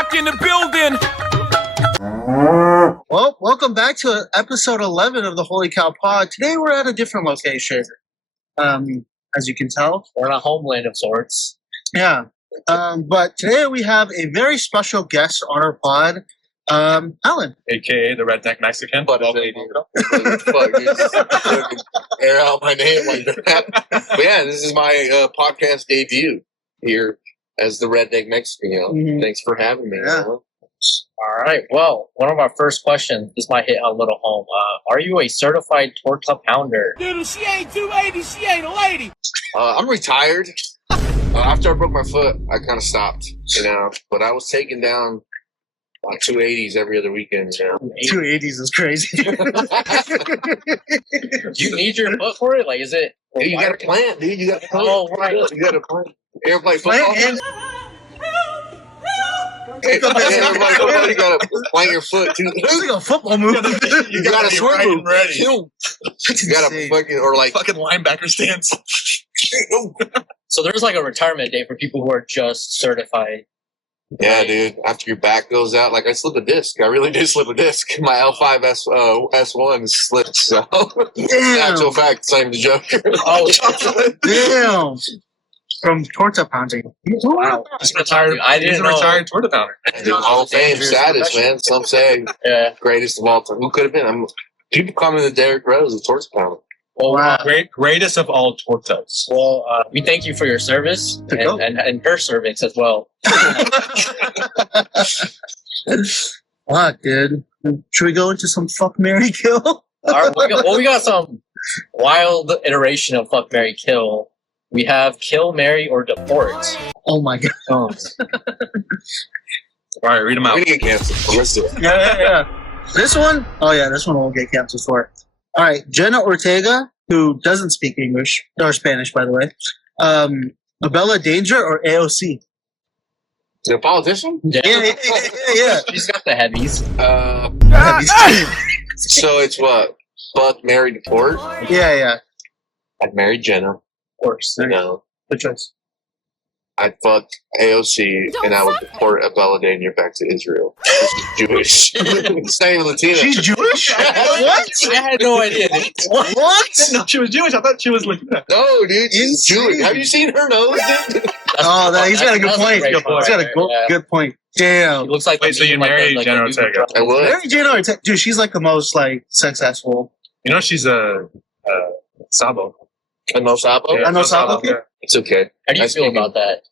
Rock in the building. Well, welcome back to episode 11 of the Holy Cow Pod. Today we're at a different location. As you can tell, we're in a homeland of sorts. Yeah. But today we have a very special guest on our pod, Alan. AKA the Redneck Mexican. But air out my name like that. But yeah, this is my podcast debut here as the Redneck Mexican. Mhm. Thanks for having me. Yeah. All right. Well, one of our first questions, this might hit a little home. Are you a certified torta pounder? Dude, she ain't 280, she ain't a lady. I'm retired. After I broke my foot, I kind of stopped, But I was taking down 280s every other weekend. 280s is crazy. Do you need your foot for it? Like, is it? Dude, you got to plant, dude. You got to plant. Oh, right. You got to plant. You ever play football? Everybody, you got to plant your foot, too. It's like a football move. You got to swim move. ready. You got to Fucking linebacker stance. So there's like a retirement date for people who are just certified. Yeah, dude. After your back goes out, like I slipped a disc. I really did slip a disc. My L5 S1 slipped. So, actual fact, it's not even a joke. Oh, Damn. From torta pounding. wow. He's retired. I didn't He's a know. retired torta pounder. Hall of Fame Dangerous status, profession. man. Some say Yeah. greatest of all time. Who could have been? People call me the Derrick Rose of torta pounder. Well, Wow. Greatest of all tortas. well, we thank you for your service and her service as well. Fuck, dude. Should we go into some fuck, marry, kill? All right, we got some wild iteration of fuck, marry, kill. We have kill, marry, or deport. Oh my god. Oh. All right, read them I'm out. going to get canceled. Let's do it. Yeah. This one? Oh, yeah, this one won't get canceled for. All right, Jenna Ortega, who doesn't speak English, or Spanish, by the way. Abella Danger or AOC? Is it a politician? Yeah. Yeah. She's got the heavies. So it's what? Fuck, marry, deport? Yeah. I'd marry Jenna. Of course. No. Good choice. I'd fuck AOC and I would deport Abella Danger back to Israel. She's Jewish. It's not even Latina. She's Jewish? What? I had no idea. What? No, she was Jewish. I thought she was Latina. No, dude, she's Jewish. Have you seen her nose, dude? Oh, he's got a good That's point. great He's got a yeah. good point. Damn. He looks like. Wait, so you married Jenna Ortega? I would. Mary Jane Ortega, dude, she's like the most like successful. You know she's a Sabo. A no Sabo? Yeah, I know Sabo. Yeah. It's okay. How do you I feel speak- about that?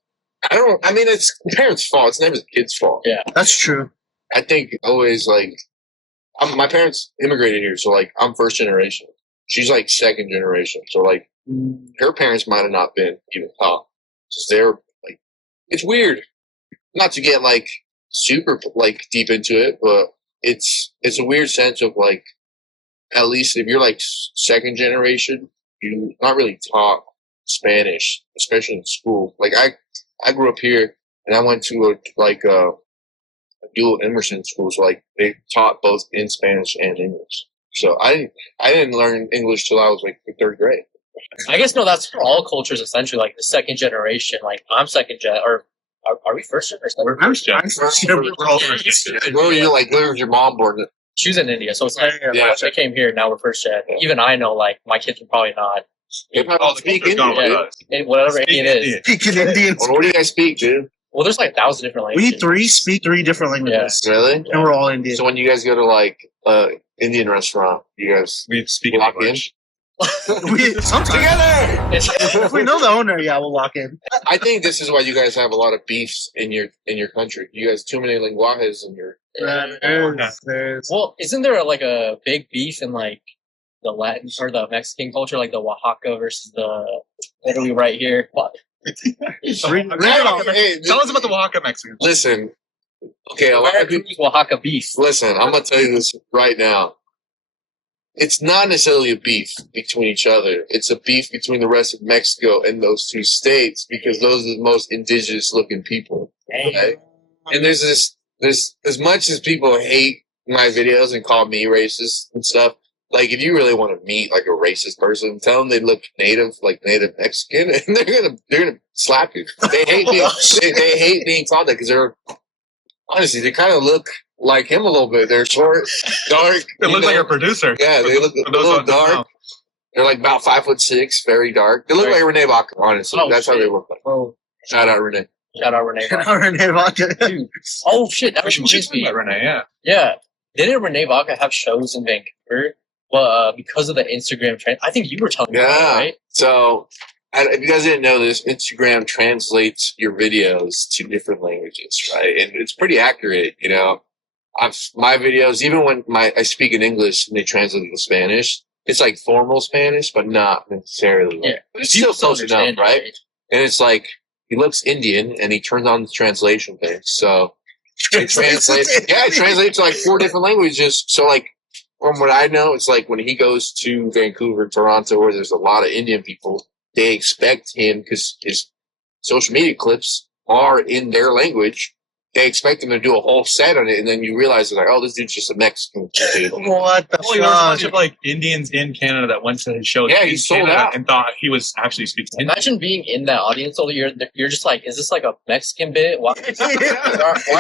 I mean, it's the parents' fault. It's never the kid's fault. Yeah. That's true. I think always, my parents immigrated here, so, I'm first generation. She's, second generation. So, her parents might have not been even taught. So they're, it's weird. Not to get, super, deep into it, but it's a weird sense of, at least if you're, second generation, you're not really taught Spanish, especially in school. I grew up here, and I went to a dual immersion school, so they taught both in Spanish and English. So I didn't learn English till I was in third grade. I guess no. That's for all cultures essentially. Like the second generation. Like I'm second gen, or are we first gen or second? We're first gen. We're all first gen. Where was your mom born? She was in India, so it's like Yeah. they came here. Now we're first gen. Yeah. Even I know, my kids are probably not. They probably speak Indian. Yeah. Whatever Speak Indian is. Indian. Speaking Indian. Well, what do you guys speak, dude? Well, there's 1,000 different We languages. three speak three different languages. Really? And we're all Indian. So when you guys go to Indian restaurant, you guys We speak lock in? English. Sometimes. Together! If we know the owner, yeah, we'll lock in. I think this is why you guys have a lot of beefs in your country. You guys too many lenguajes in your. There's Well, isn't there a big beef in the Latin or the Mexican culture, like the Oaxaca versus the literally right here? What? read it off. Hey, Tell us about the Oaxaca Mexican. listen. Okay, a lot of people. Oaxaca beef. Listen, I'm gonna tell you this right now. It's not necessarily a beef between each other. It's a beef between the rest of Mexico and those two states because those are the most indigenous looking people. Okay? And there's as much as people hate my videos and call me racist and stuff, if you really want to meet a racist person, tell them they look native Mexican, and they're gonna slap you. They hate being called that because Honestly, they kind of look like him a little bit. They're short, dark. It looks like a producer. Yeah, they look a For those little who don't dark. know. They're like about 5'6", very dark. They look like Renee Baca, honestly. Oh, That's how shit. they look like. Oh, Shout out Renee. shout out Renee. Renee Vaca. Dude. Oh shit, that We should reminds talk me. about Renee, yeah. Yeah, didn't Renee Vaca have shows in Vancouver? But because of the Instagram trend, I think you were telling me about it, Yeah. right? So, if you guys didn't know this, Instagram translates your videos to different languages, right? And it's pretty accurate, you know. My videos, even when I speak in English and they translate it to Spanish, it's like formal Spanish, but not necessarily. Yeah. But it's still close enough, understand, right? And it's like, he looks Indian and he turns on the translation thing. So, it translates to like 4 different languages. So, like, from what I know, it's like when he goes to Vancouver, Toronto, where there's a lot of Indian people, they expect him, because his social media clips are in their language. They expect him to do a whole set on it, and then you realize, like, oh, this dude's just a Mexican dude. What the Well, there was a bunch fuck? of like Indians in Canada that went to his show. Yeah, he in sold Canada out. and thought he was actually speaking Hindi. Imagine being in that audience all year. You're just like, is this like a Mexican bit? Why? It's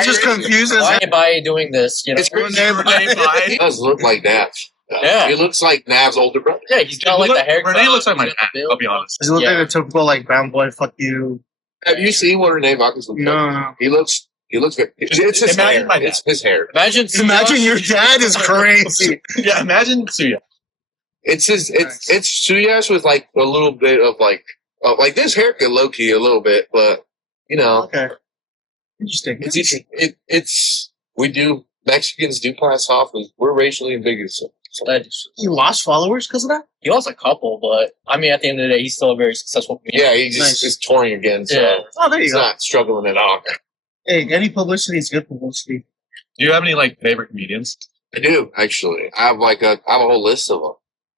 just confused as Why hell. am I doing this? You know? It's crazy. Renee He does look like Nav. Yeah. He looks like Nav's older brother. Yeah, he's got like the haircut. Renee looks like my he's got dad, the build. I'll be honest. Does he look Yeah. like a typical like brown boy? Fuck you. Have you seen what Renee Vaca's look like? No. He looks very, it's his Imagine hair. my dad. It's his hair. Imagine Your dad is crazy. Yeah, imagine Suya. It's Suyas with like a little bit of like this haircut, low key a little bit, but you know, Okay. Interesting. it's Mexicans do pass off. We're racially ambiguous. So. You lost followers because of that? He lost a couple, but I mean, at the end of the day, he's still a very successful comedian. Yeah, he just Nice. is touring again, so Yeah. Oh, there you he's go. not struggling at all. Hey, any publicity is good publicity. Do you have any like favorite comedians? I do actually. I have a whole list of them.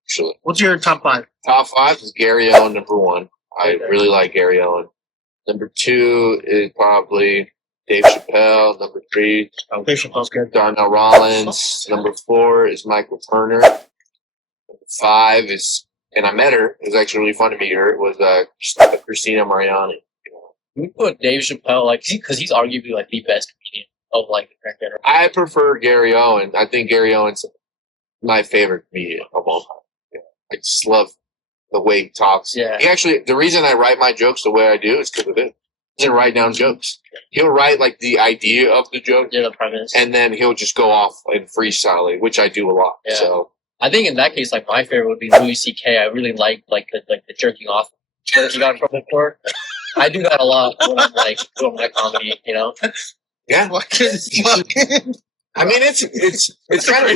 Actually, What's your top 5? top 5 is Gary Owen, number 1. I really like Gary Owen. Number 2 is probably Dave Chappelle. Number 3, Facial Pulse good. Darnell Rollins. Number 4 is Michael Turner. Number 5 is, and I met her. It was actually really fun to meet her. It was Christina Mariani. We put Dave Chappelle because he's arguably like the best comedian of like the current generation. I prefer Gary Owen. I think Gary Owen's my favorite comedian of all time. Yeah. I just love the way he talks. Yeah. The reason I write my jokes the way I do is because of it. He doesn't write down jokes. He'll write like the idea of the joke, Yeah, the premise. and then he'll just go off and freestyle it, which I do a lot. Yeah. So I think in that case, like my favorite would be Louis C.K. I really like the jerking off that he got in trouble for. I do that a lot when I'm like doing my comedy, you know. yeah, I mean it's kind of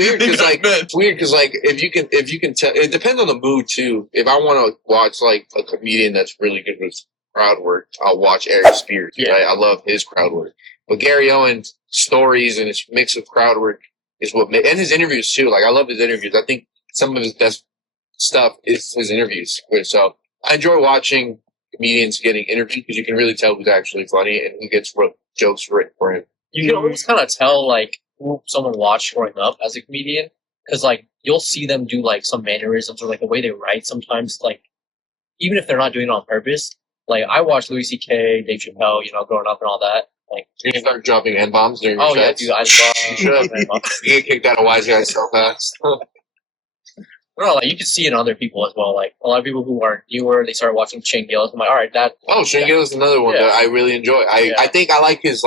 weird because if you can tell, it depends on the mood too. If I want to watch like a comedian that's really good with crowd work, I'll watch Eric Spears. Yeah. Right? I love his crowd work, but Gary Owen's stories and his mix of crowd work is what and his interviews too. Like I love his interviews. I think some of his best stuff is his interviews. So I enjoy watching comedians getting interviewed because you can really tell who's actually funny and who gets jokes written for him. You can always kind of tell like who someone watched growing up as a comedian because like you'll see them do like some mannerisms or like the way they write sometimes, like even if they're not doing it on purpose. Like I watched Louis C.K., Dave Chappelle, you know, growing up and all that. Like, You start dropping N-bombs during your oh yeah, sets. dude, I love that. You get kicked out of Wise Guys so fast. No, like you can see it in other people as well. Like a lot of people who are newer, they start watching Shane Gillis. I'm like, all right, that. Oh, Shane Gillis is another one Yeah. that I really enjoy. I think I like his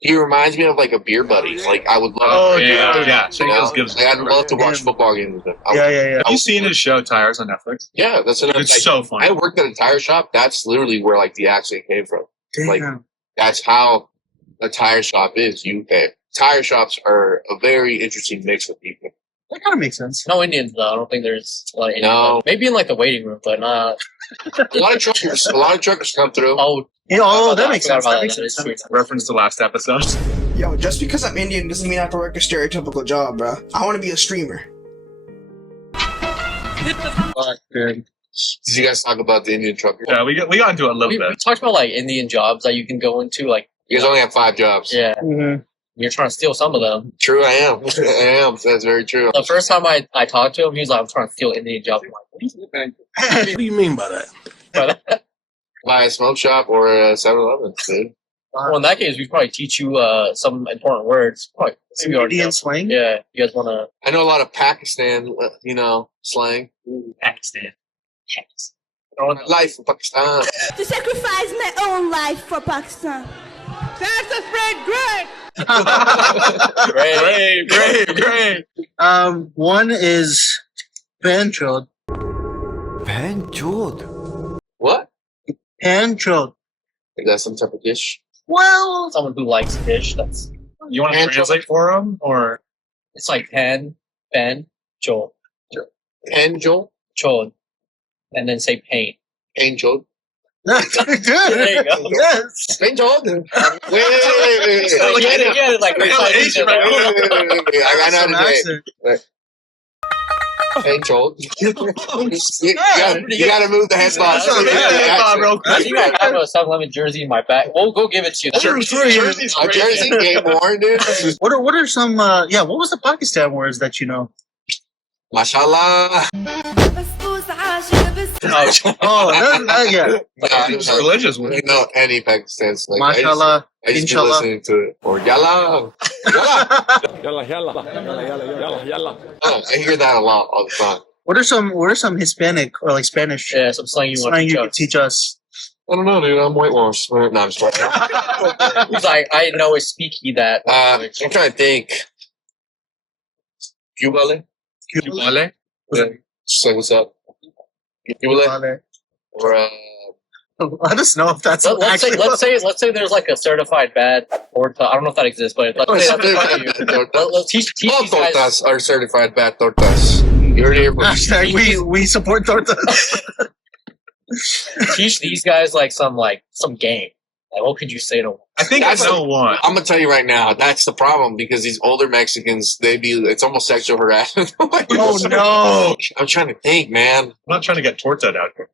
he reminds me of like a beer buddy. Like I would love. Oh, to yeah. you Shane know? Gillis gives. Like, I'd love to watch football games with him. Yeah. Have you seen his show Tires on Netflix? Yeah, that's another. It's so funny. I worked at a tire shop. That's literally where like the accent came from. Like Damn. that's how a tire shop is. Tire shops are a very interesting mix of people. That kind of makes sense. No Indians though. I don't think there's a lot of Indians. No. Maybe in like the waiting room, but not. A lot of truckers come through. Oh, That makes sense. That makes sense. Reference to last episode. Yo, just because I'm Indian doesn't mean I have to work a stereotypical job, bro. I want to be a streamer. Fuck, dude. Did you guys talk about the Indian trucker? Yeah, we got into it a little we bit. talked about like Indian jobs that you can go into. Like, You guys only have 5 jobs. yeah, Mm-hmm. you're trying to steal some of them. True, I am. I am. That's very true. The first time I talked to him, he was like, "I'm trying to steal Indian jobs." I'm like, "What do you think?" What do you mean by that? But Buy a smoke shop or a 7-Eleven, dude. Well, in that case, we probably teach you some important words. Probably. Maybe already know. Indian slang? Yeah, you guys want to I know a lot of Pakistan, slang. Pakistan. Life in Pakistan. To sacrifice my own life for Pakistan. That's a spread great. Great. One is panchod. What? Panchod. Is that some type of dish? Well, Someone who likes fish. That's You want to And- translate for him, or it's like pan, ben, chod, Angel? chod, and then say pain. Angel? that's good. There you go. Yes. Angel? Wait. Again, like Asian, right? I know how to say Some it. accent. Angel. You gotta move the head spot. I think I have a 7-Eleven jersey in my bag. We'll go give it to you. Jersey's A jersey game worn, dude. What are some? What was the Pakistan words that you know? Mashallah. Oh, yeah. It's religious. You know any Pakistan slang. Mashallah, I used to be inshallah. listening to it. Or yalla. Yalla. Oh, I hear that a lot all the time. What are some Hispanic or like Spanish Yeah, some slang you want slang to you could teach us? I don't know, dude. I'm whitewashed. No, I'm just playing. He's like, I know a speaky that. I'm trying to think. Cubale? Vale? Just like, what's up? Cubale? Or, Let us know if that's Let's say there's like a certified bad torta. I don't know if that exists, but let's say that's let's teach all these guys. tortas are certified bad tortas. You heard it here first. Hashtag we support tortas. Teach these guys like some game. Like, what could you say to them? I think I know one. I'm gonna tell you right now, that's the problem because these older Mexicans, it's almost sexual harassment. Oh no! I'm trying to think, man. I'm not trying to get torta out here.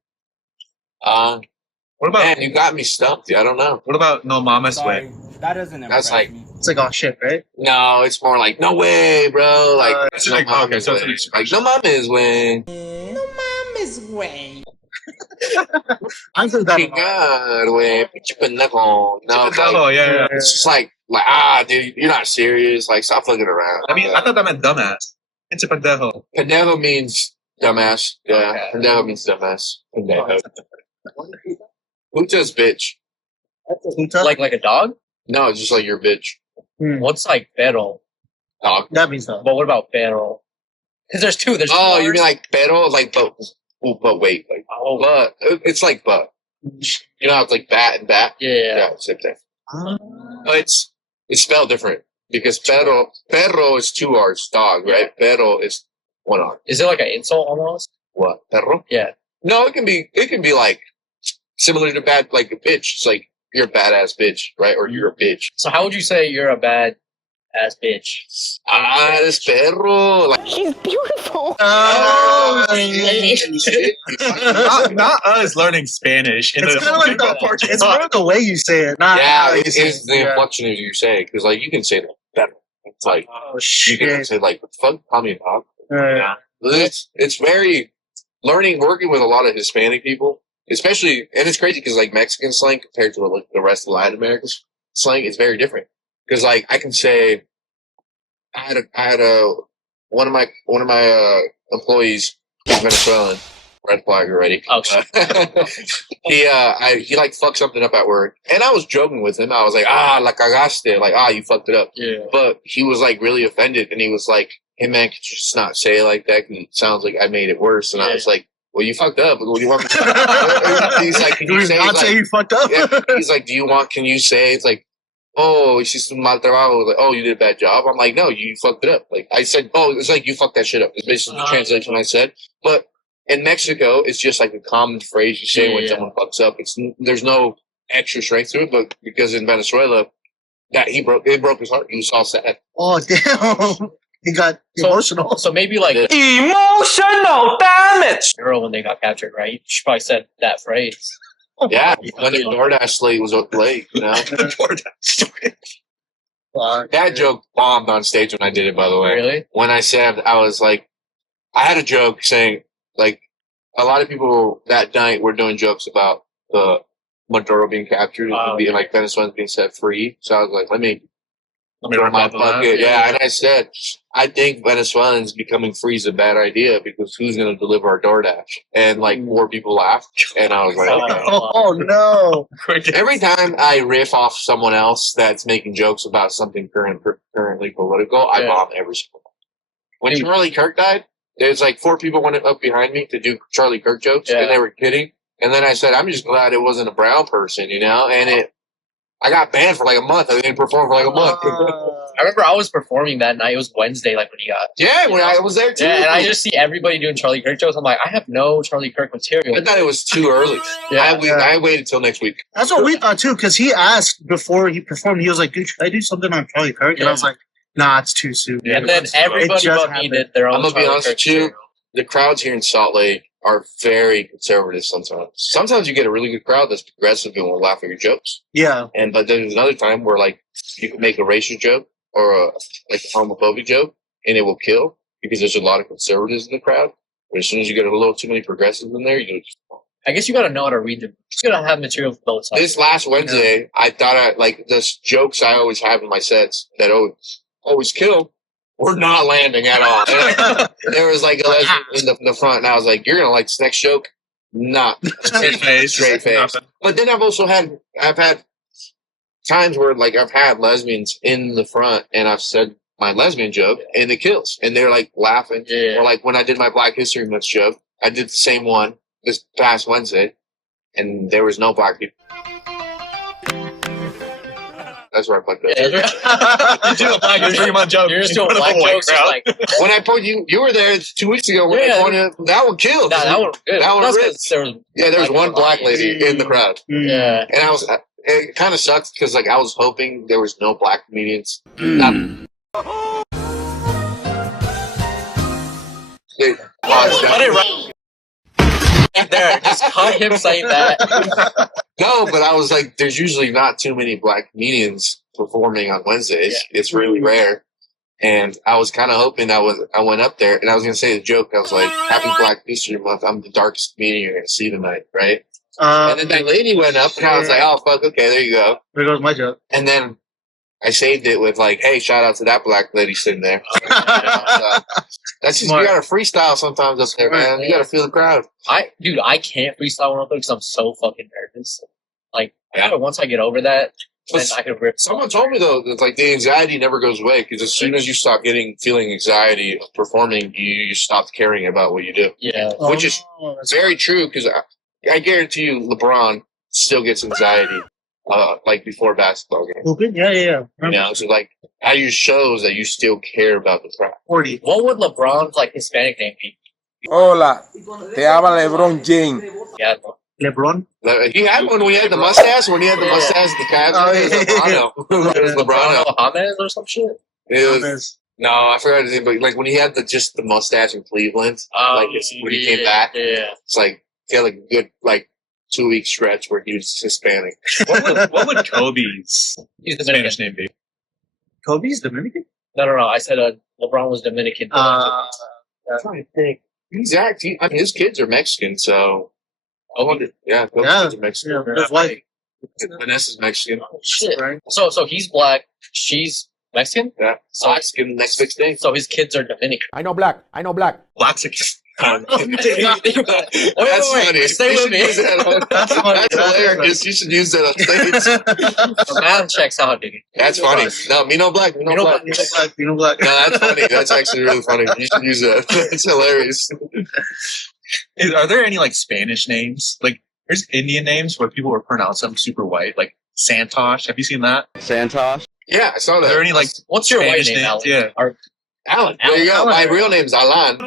What about Man, you got me stumped. Dude. I don't know. what about no mames way? That doesn't That's impress like- me. It's like oh shit, right? No, it's more like no way, bro. Like It's no like, okay, mames so it's way. an expression. Like no mames way. I've heard that a lot. God way. Pinche pendejo. No, it's like, Oh yeah. it's just like dude, you're not serious. Like stop looking around. I mean, I thought that meant dumbass. It's a pendejo. pendejo means dumbass. Yeah, Okay. pendejo means dumbass. Pendejo. Puta's bitch. Puta? Like a dog? No, it's just like your bitch. What's like pero? Dog. That means no. But what about pero? Because there's two. There's Oh, two you mean words. like pero? Like but wait, like but it's like but. You know how it's like bat and bat? Yeah. Yeah, same thing. It's spelled different because perro is 2 R's, dog, right? Pero is 1 R. Is it like an insult almost? What? Perro? Yeah. No, it can be like similar to bad, like a bitch. It's like you're a badass bitch, right? Or you're a bitch. So how would you say you're a bad ass bitch? This perro. Like, She's beautiful. Oh, Not us learning Spanish. it's kind of like it's more of the way you say it. Not yeah, how you it's say it. the Yeah. inflection as you say, because like you can say that better. It's like Oh you can shit! say like, "What the fuck, call me a dog." Yeah. It's very working with a lot of Hispanic people, especially, and it's crazy because like Mexican slang compared to like the rest of Latin America's slang is very different. Because like I can say, I had one of my employees, Venezuelan, red flag already. Oh, shit. He like fucked something up at work, and I was joking with him. I was like, la cagaste, like you fucked it up. Yeah. But he was like really offended, and he was like, "Hey man, could you just not say it like that? 'Cause it sounds like I made it worse." And I was like, "Well, you fucked up. What do you want?" Me to He's like, "Can you say?" Not say you fucked up. Yeah. He's like, can you say? It's like, oh, it's just mal trabajo. I was like, oh, you did a bad job. I'm like, no, you fucked it up. Like I said, oh, it's like you fucked that shit up. It's basically the translation I said. But in Mexico, it's just like a common phrase you say when someone fucks up. There's no extra strength to it. But because in Venezuela, it broke his heart. He was all sad. Oh damn! He got emotional. So maybe like Emotional damage. girl when they got captured, right? She probably said that phrase. Yeah, when the DoorDash late was late, you know. That joke bombed on stage when I did it, by the way. Really? When I said, I was like, I had a joke saying, like, a lot of people that night were doing jokes about the Maduro being captured and being like Venezuelans being set free. So I was like, let me throw my bucket. Yeah, and I said, I think Venezuelans becoming free is a bad idea because who's going to deliver our DoorDash? And like more people laughed, and I was like, okay. Oh no! Every time I riff off someone else that's making jokes about something currently political, I bomb every single one. When Charlie Kirk died, there's like 4 people went up behind me to do Charlie Kirk jokes, and they were kidding. And then I said, I'm just glad it wasn't a brown person, you know? And I got banned for like a month. I didn't perform for like a month. I remember I was performing that night. It was Wednesday, like when he got. Yeah, when I was there too. Yeah, and I just see everybody doing Charlie Kirk jokes. I'm like, I have no Charlie Kirk material. I thought it was too early. I waited till next week. That's what we thought too, because he asked before he performed. He was like, "Dude, should I do something on Charlie Kirk?" And I was like, "Nah, it's too soon." And then everybody but me did their own. I'm gonna be honest with you. Material. The crowds here in Salt Lake are very conservative sometimes. Sometimes you get a really good crowd that's progressive and will laugh at your jokes. Yeah. But there's another time where like you can make a racial joke or a homophobic joke and it will kill because there's a lot of conservatives in the crowd. But as soon as you get a little too many progressives in there, you just. I guess you got to know how to read them. You got to have material for both sides. This last Wednesday, I thought this jokes I always have in my sets that always kill. We're not landing at all. There was like a lesbian in the front, and I was like, "You're gonna like this next joke." Not Straight face. But then I've had times where like I've had lesbians in the front, and I've said my lesbian joke, and it kills, and they're like laughing. Yeah. Or like when I did my Black History Month joke, I did the same one this past Wednesday, and there was no black people. That's where I put that. You do a Black History Month joke. You're just doing black jokes. Like, when I told you wed there 2 weeks ago, when I pointed, that one killed. that one good. That one ripped. there was one black lady in the crowd. Yeah. And it kind of sucks because like I was hoping there was no black comedians. There, just cut him saying that. No, but I was like, there's usually not too many black comedians performing on Wednesdays. Yeah. It's really rare. And I was kind of hoping I went up there and I was going to say the joke. I was like, Happy Black History Month. I'm the darkest comedian you're going to see tonight, right? And then that lady went up and I was like, oh, fuck, okay, there you go. There goes my joke. And then I saved it with like, hey, shout out to that black lady sitting there. That's just, you got to freestyle sometimes up there, man. You got to feel the crowd. I can't freestyle when I'm there because I'm so fucking nervous. Like, once I get over that, then I can rip. Someone told me though that like the anxiety never goes away because as soon as you stop feeling anxiety of performing, you stop caring about what you do. Yeah, which is very true because I guarantee you, LeBron still gets anxiety. Like before basketball games. Okay. Yeah. You know, so like how you shows that you still care about the crowd. 40. What would LeBron's like Hispanic name be? Hola, te habla LeBron James. Yeah, LeBron? He had one when he had the mustache. When he had the mustache, the Cavs. It was LeBron. Mohammed or some shit. It was. No, I forgot his name, but like when he had just the mustache in Cleveland, when he came back, it's like he had like a good 2-week stretch where he was Hispanic. What would Kobe's Spanish name be? Kobe's Dominican? No. I said LeBron was Dominican. I'm trying to think. His kids are Mexican, so I wonder. Yeah, Kobe's kids are Mexican. Yeah, his wife. Vanessa's Mexican. Shit. Right. So he's black. She's Mexican. Yeah. So Mexican next big thing. So his kids are Dominican. I know black. Black's a That's funny. Stay with me. That's hilarious. You should use that on stage. The math checks out, dude. That's funny. No, me no black. Me no black. No, that's funny. That's actually really funny. You should use that. It's hilarious. Are there any Spanish names? Like there's Indian names where people will pronounce them super white, like Santosh. Have you seen that? Santosh. Yeah, I saw that. Are there any what's your Spanish white name, names? Alan? Yeah. Alan. There you go. Alan. My real name's Alan.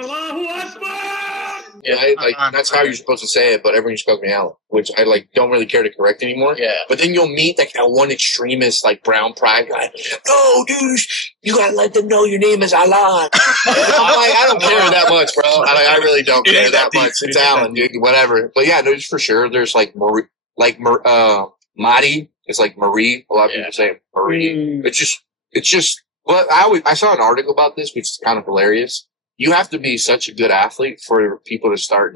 Yeah, that's how you're supposed to say it, but everyone just calls me Alan, which I don't really care to correct anymore. Yeah. But then you'll meet that one extremist brown pride guy. No, dude, you gotta let them know your name is Alan. I'm I don't care that much, bro. I really don't care that much. It's Alan, dude. Whatever. But yeah, there's for sure. There's Marie, Mari. It's Marie. A lot of people say Marie. It's just. But I saw an article about this, which is kind of hilarious. You have to be such a good athlete for people to start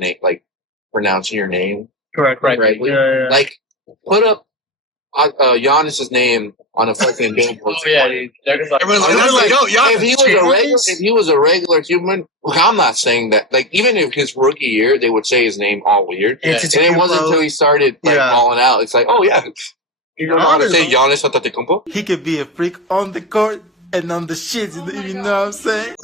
pronouncing your name correctly. Yeah. put up Giannis's name on a fucking billboard. Oh yeah, dude. They're just like, Everyone's They're like, like, yo, if he was a regular human, I'm not saying that. Like, even if his rookie year, they would say his name all weird. Yeah. And it wasn't until he started like balling out. It's like, oh yeah, you know how to say Giannis Antetokounmpo? He could be a freak on the court and on the shit. You know what I'm saying?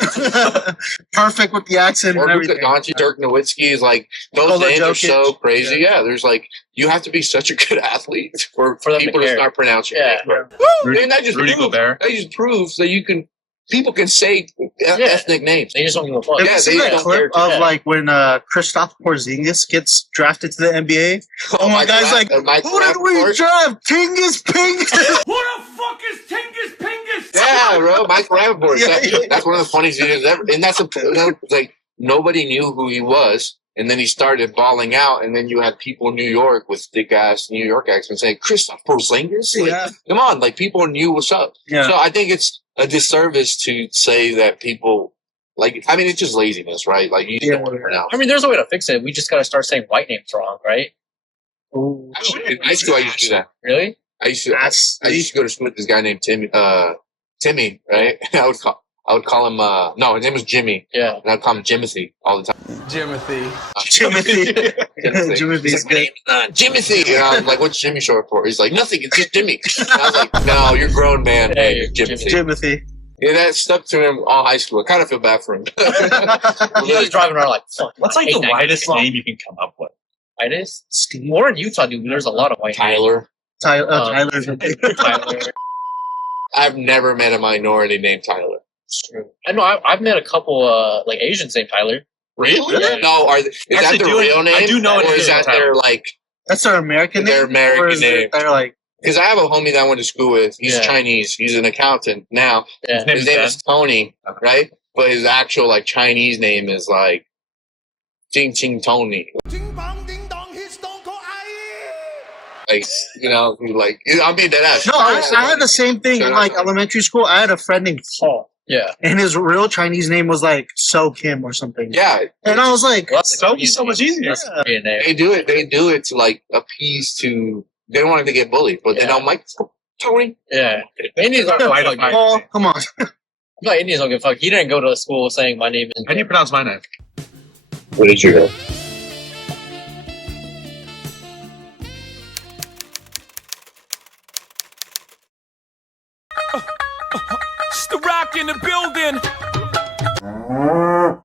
Perfect with the accent Or and Luka everything. Doncic, Dirk Nowitzki is like those Nikola names are Jokic. so crazy. Yeah. There's like you have to be such a good athlete for them to people to care. start pronouncing. Yeah. Names. And that just Rudy proves, Gobert. that just proves that people can say ethnic names. they just don't give a fuck. Have Yeah, you seen they that don't clip care. of Yeah. like when Christoph Porzingis gets drafted to the NBA? Oh, my guy's like, who did we draft? Tingus Pingus? Who the fuck is Tingus Pingus? Yeah, bro, Mike Rappaport. Yeah. That's one of the funniest videos ever. And that's like nobody knew who he was. And then he started balling out, and then you had people in New York with thick ass New York accents saying, Christoph Porzingis? Like, Yeah. come on, like people knew what's up. Yeah. So I think it's a disservice to say that people like I mean it's just laziness, right? Like you just don't want to pronounce. I mean, there's a way to fix it. We just gotta start saying white names wrong, right? In high school I used to do that. Really? I used to go to school with this guy named Timmy, right? I would call him no, his name was Jimmy. Yeah. And I'd call him Jimothy all the time. Jimothy. Jimothy. Jimothy. Jimothy's He's like, good. my name's Jimothy. And I was like, what's Jimmy short for? He's like, nothing, it's just Jimmy. And I was like, no, you're a grown man. Hey, You're Jimothy. Jimothy. Yeah, that stuck to him all high school. I kind of feel bad for him. He was driving around like, fuck. What's like I hate the that widest guy. name you can come up with? Whitest? Steve. More in Utah, dude. There's a lot of white names. Tyler. Tyler's Tyler. I've never met a minority named Tyler. True. I know. I've met a couple like Asians named Tyler. Really? Yeah. No, is that Actually, their real name? I do know an Or is Asian that Tyler. their like? That's their American name? Their American Or is it name. They're like, Because I have a homie that I went to school with. He's Yeah. Chinese. He's an accountant now. Yeah. His name is Tony, right? But his actual like Chinese name is like Jing Ching Tony. Like like I'm being dead ass. no, I had the same thing Shut in up. like elementary school. I had a friend named Paul, Yeah. and his real Chinese name was like So Kim or something. Yeah, And I was like, Well, that's So so much easier. That's a Korean name. they do it. They do it to like appease to. They don't want him to get bullied, but then Yeah. I'm like Tony. Yeah. Indians don't give a White fuck. guy. Paul, come on. No, Indians don't give a fuck. He didn't go to school saying my name is. How do you pronounce my name? What did you go?